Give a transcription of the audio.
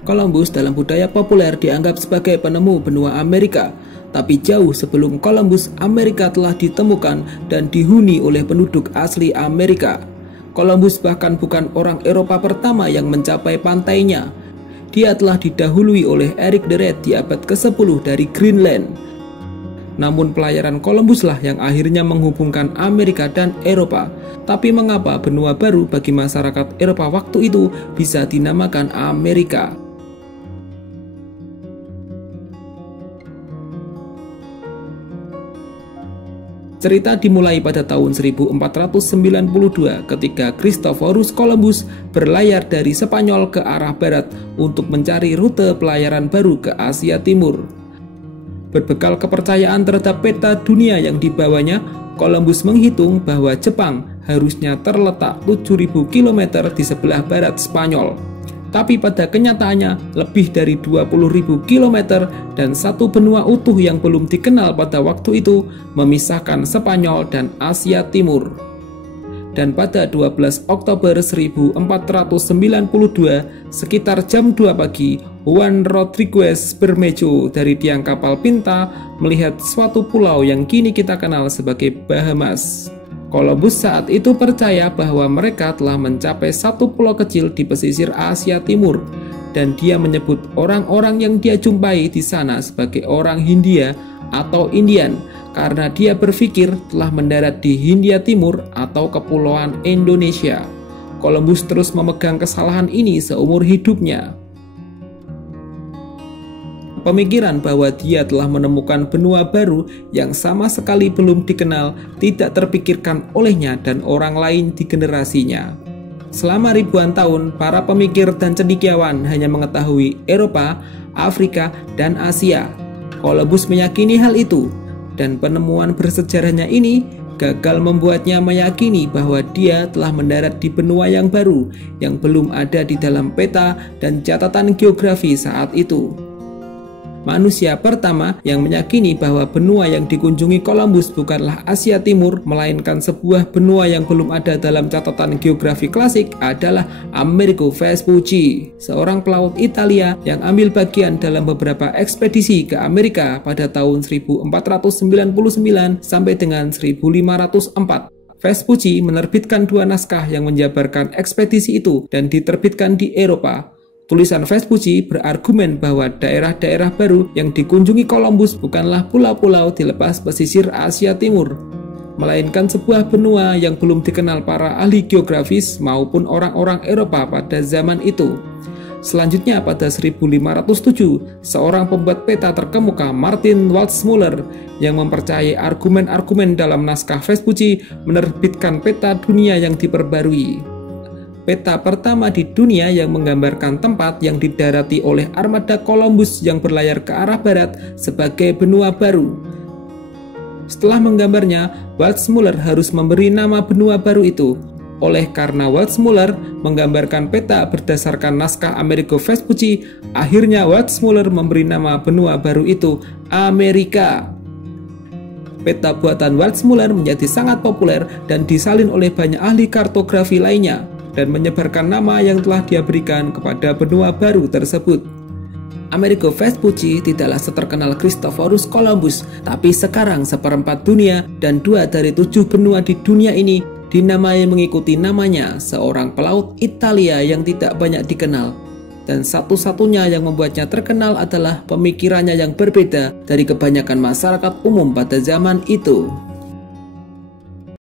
Columbus dalam budaya populer dianggap sebagai penemu benua Amerika, tapi jauh sebelum Columbus, Amerika telah ditemukan dan dihuni oleh penduduk asli Amerika. Columbus bahkan bukan orang Eropa pertama yang mencapai pantainya. Dia telah didahului oleh Eric the Red di abad ke-10 dari Greenland. Namun pelayaran Columbus lah yang akhirnya menghubungkan Amerika dan Eropa. Tapi mengapa benua baru bagi masyarakat Eropa waktu itu bisa dinamakan Amerika? Cerita dimulai pada tahun 1492 ketika Christophorus Columbus berlayar dari Spanyol ke arah barat untuk mencari rute pelayaran baru ke Asia Timur. Berbekal kepercayaan terhadap peta dunia yang dibawanya, Columbus menghitung bahwa Jepang harusnya terletak 7.000 km di sebelah barat Spanyol. Tapi pada kenyataannya lebih dari 20.000 km dan satu benua utuh yang belum dikenal pada waktu itu memisahkan Spanyol dan Asia Timur. Dan pada 12 Oktober 1492, sekitar jam 2 pagi, Juan Rodriguez Bermejo dari tiang kapal Pinta melihat suatu pulau yang kini kita kenal sebagai Bahamas. Columbus saat itu percaya bahwa mereka telah mencapai satu pulau kecil di pesisir Asia Timur, dan dia menyebut orang-orang yang dia jumpai di sana sebagai orang Hindia atau Indian, karena dia berpikir telah mendarat di Hindia Timur atau Kepulauan Indonesia. Columbus terus memegang kesalahan ini seumur hidupnya. Pemikiran bahwa dia telah menemukan benua baru yang sama sekali belum dikenal tidak terpikirkan olehnya dan orang lain di generasinya. Selama ribuan tahun, para pemikir dan cendekiawan hanya mengetahui Eropa, Afrika, dan Asia. Columbus meyakini hal itu, dan penemuan bersejarahnya ini gagal membuatnya meyakini bahwa dia telah mendarat di benua yang baru yang belum ada di dalam peta dan catatan geografi saat itu. Manusia pertama yang meyakini bahwa benua yang dikunjungi Columbus bukanlah Asia Timur, melainkan sebuah benua yang belum ada dalam catatan geografi klasik adalah Amerigo Vespucci, seorang pelaut Italia yang ambil bagian dalam beberapa ekspedisi ke Amerika pada tahun 1499 sampai dengan 1504. Vespucci menerbitkan 2 naskah yang menjabarkan ekspedisi itu dan diterbitkan di Eropa. Tulisan Vespucci berargumen bahwa daerah-daerah baru yang dikunjungi Columbus bukanlah pulau-pulau di lepas pesisir Asia Timur, melainkan sebuah benua yang belum dikenal para ahli geografis maupun orang-orang Eropa pada zaman itu. Selanjutnya pada 1507, seorang pembuat peta terkemuka Martin Waldseemüller yang mempercayai argumen-argumen dalam naskah Vespucci menerbitkan peta dunia yang diperbarui. Peta pertama di dunia yang menggambarkan tempat yang didarati oleh armada Columbus yang berlayar ke arah barat sebagai benua baru. Setelah menggambarnya, Waldseemüller harus memberi nama benua baru itu. Oleh karena Waldseemüller menggambarkan peta berdasarkan naskah Amerigo Vespucci, akhirnya Waldseemüller memberi nama benua baru itu Amerika. Peta buatan Waldseemüller menjadi sangat populer dan disalin oleh banyak ahli kartografi lainnya, dan menyebarkan nama yang telah dia berikan kepada benua baru tersebut. Amerigo Vespucci tidaklah seterkenal Christophorus Columbus, tapi sekarang seperempat dunia dan 2 dari 7 benua di dunia ini dinamai mengikuti namanya, seorang pelaut Italia yang tidak banyak dikenal. Dan satu-satunya yang membuatnya terkenal adalah pemikirannya yang berbeda dari kebanyakan masyarakat umum pada zaman itu.